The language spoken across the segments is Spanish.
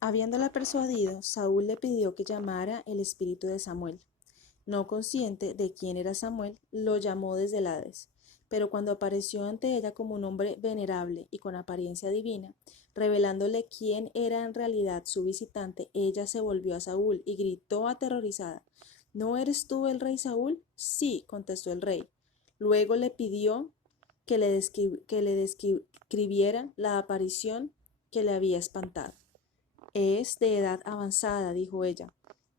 Habiéndola persuadido, Saúl le pidió que llamara el espíritu de Samuel. No consciente de quién era Samuel, lo llamó desde el Hades. Pero cuando apareció ante ella como un hombre venerable y con apariencia divina, revelándole quién era en realidad su visitante, ella se volvió a Saúl y gritó aterrorizada: ¿No eres tú el rey Saúl? Sí, contestó el rey. Luego le pidió que le describiera la aparición que le había espantado. Es de edad avanzada, dijo ella,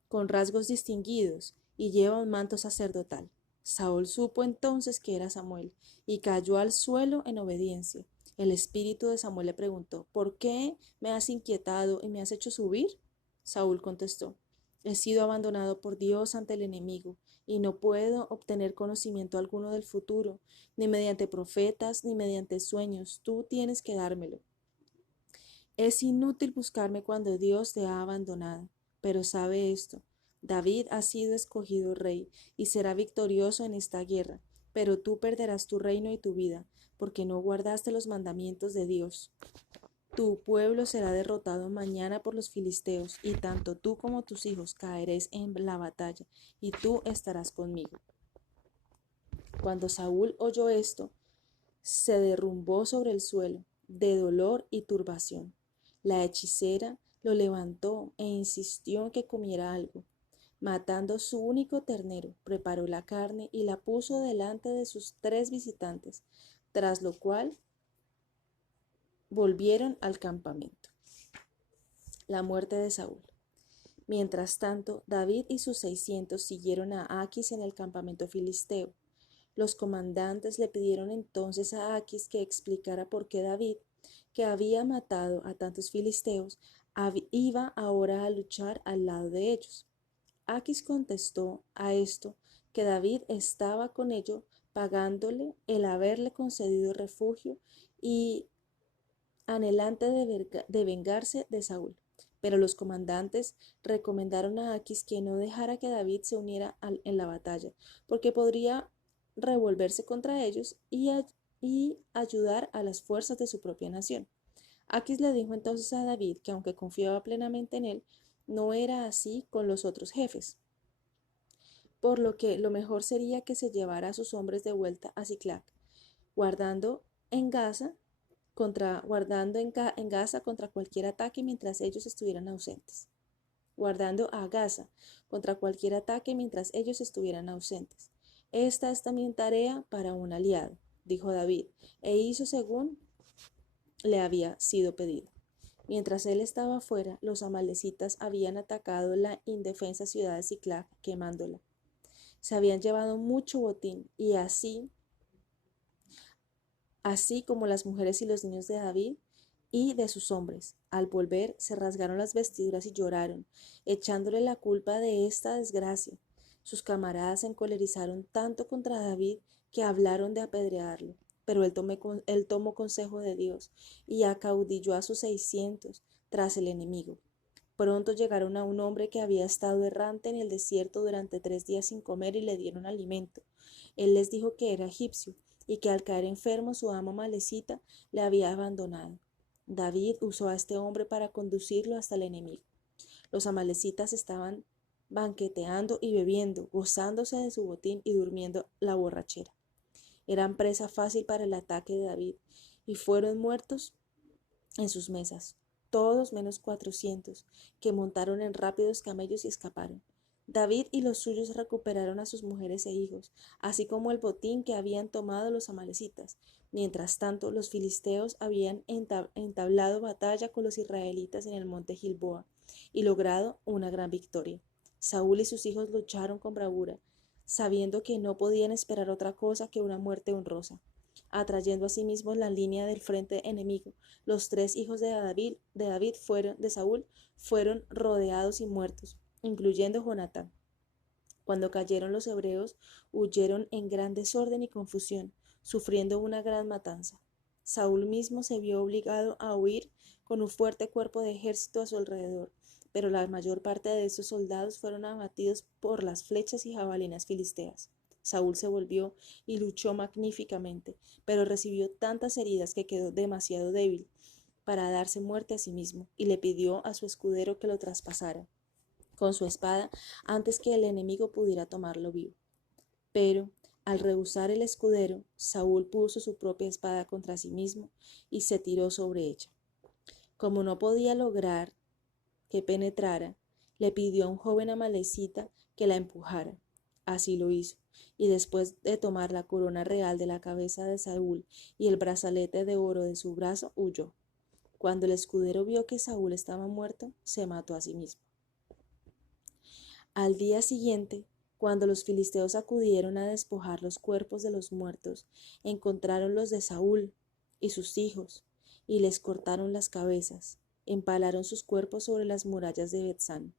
con rasgos distinguidos, y lleva un manto sacerdotal. Saúl supo entonces que era Samuel, y cayó al suelo en obediencia. El espíritu de Samuel le preguntó: ¿Por qué me has inquietado y me has hecho subir? Saúl contestó: He sido abandonado por Dios ante el enemigo, y no puedo obtener conocimiento alguno del futuro, ni mediante profetas, ni mediante sueños. Tú tienes que dármelo. Es inútil buscarme cuando Dios te ha abandonado. Pero sabe esto: David ha sido escogido rey y será victorioso en esta guerra, pero tú perderás tu reino y tu vida, porque no guardaste los mandamientos de Dios. Tu pueblo será derrotado mañana por los filisteos, y tanto tú como tus hijos caeréis en la batalla, y tú estarás conmigo. Cuando Saúl oyó esto, se derrumbó sobre el suelo, de dolor y turbación. La hechicera lo levantó e insistió en que comiera algo. Matando su único ternero, preparó la carne y la puso delante de sus 3 visitantes, tras lo cual volvieron al campamento. La muerte de Saúl. Mientras tanto, David y sus 600 siguieron a Aquis en el campamento filisteo. Los comandantes le pidieron entonces a Aquis que explicara por qué David, que había matado a tantos filisteos, iba ahora a luchar al lado de ellos. Aquis contestó a esto que David estaba con ello pagándole el haberle concedido refugio y anhelante de vengarse de Saúl. Pero los comandantes recomendaron a Aquis que no dejara que David se uniera en la batalla, porque podría revolverse contra ellos y ayudar a las fuerzas de su propia nación. Aquis le dijo entonces a David que aunque confiaba plenamente en él, no era así con los otros jefes, por lo que lo mejor sería que se llevara a sus hombres de vuelta a Ciclac, guardando en Gaza en Gaza contra cualquier ataque mientras ellos estuvieran ausentes. Guardando a Gaza contra cualquier ataque mientras ellos estuvieran ausentes. Esta es también tarea para un aliado, dijo David, e hizo según le había sido pedido. Mientras él estaba afuera, los amalecitas habían atacado la indefensa ciudad de Ciclac, quemándola. Se habían llevado mucho botín, y así como las mujeres y los niños de David y de sus hombres. Al volver, se rasgaron las vestiduras y lloraron, echándole la culpa de esta desgracia. Sus camaradas se encolerizaron tanto contra David que hablaron de apedrearlo, pero él tomó consejo de Dios y acaudilló a sus 600 tras el enemigo. Pronto llegaron a un hombre que había estado errante en el desierto durante 3 días sin comer y le dieron alimento. Él les dijo que era egipcio y que al caer enfermo su amo Malecita le había abandonado. David usó a este hombre para conducirlo hasta el enemigo. Los amalecitas estaban banqueteando y bebiendo, gozándose de su botín y durmiendo la borrachera. Eran presa fácil para el ataque de David y fueron muertos en sus mesas, todos menos 400, que montaron en rápidos camellos y escaparon. David y los suyos recuperaron a sus mujeres e hijos, así como el botín que habían tomado los amalecitas. Mientras tanto, los filisteos habían entablado batalla con los israelitas en el monte Gilboa y logrado una gran victoria. Saúl y sus hijos lucharon con bravura, sabiendo que no podían esperar otra cosa que una muerte honrosa. Atrayendo a sí mismos la línea del frente enemigo, los 3 hijos de Saúl fueron rodeados y muertos, incluyendo Jonatán. Cuando cayeron los hebreos, huyeron en gran desorden y confusión, sufriendo una gran matanza. Saúl mismo se vio obligado a huir con un fuerte cuerpo de ejército a su alrededor, pero la mayor parte de esos soldados fueron abatidos por las flechas y jabalinas filisteas. Saúl se volvió y luchó magníficamente, pero recibió tantas heridas que quedó demasiado débil para darse muerte a sí mismo, y le pidió a su escudero que lo traspasara con su espada antes que el enemigo pudiera tomarlo vivo. Pero, al rehusar el escudero, Saúl puso su propia espada contra sí mismo y se tiró sobre ella. Como no podía lograr que penetrara, le pidió a un joven amalecita que la empujara. Así lo hizo, y después de tomar la corona real de la cabeza de Saúl y el brazalete de oro de su brazo, huyó. Cuando el escudero vio que Saúl estaba muerto, se mató a sí mismo. Al día siguiente, cuando los filisteos acudieron a despojar los cuerpos de los muertos, encontraron los de Saúl y sus hijos, y les cortaron las cabezas, empalaron sus cuerpos sobre las murallas de Betsán.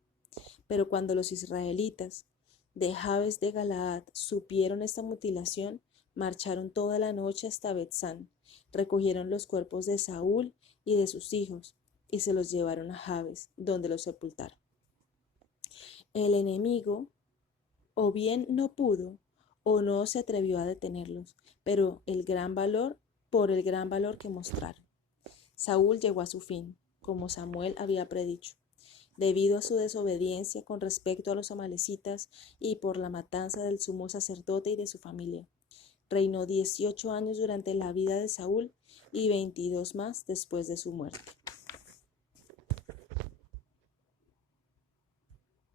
Pero cuando los israelitas de Jabes de Galaad supieron esta mutilación, marcharon toda la noche hasta Betsán, recogieron los cuerpos de Saúl y de sus hijos, y se los llevaron a Jabes, donde los sepultaron. El enemigo o bien no pudo o no se atrevió a detenerlos, pero por el gran valor que mostraron. Saúl llegó a su fin, como Samuel había predicho, debido a su desobediencia con respecto a los amalecitas y por la matanza del sumo sacerdote y de su familia. Reinó 18 años durante la vida de Saúl y 22 más después de su muerte.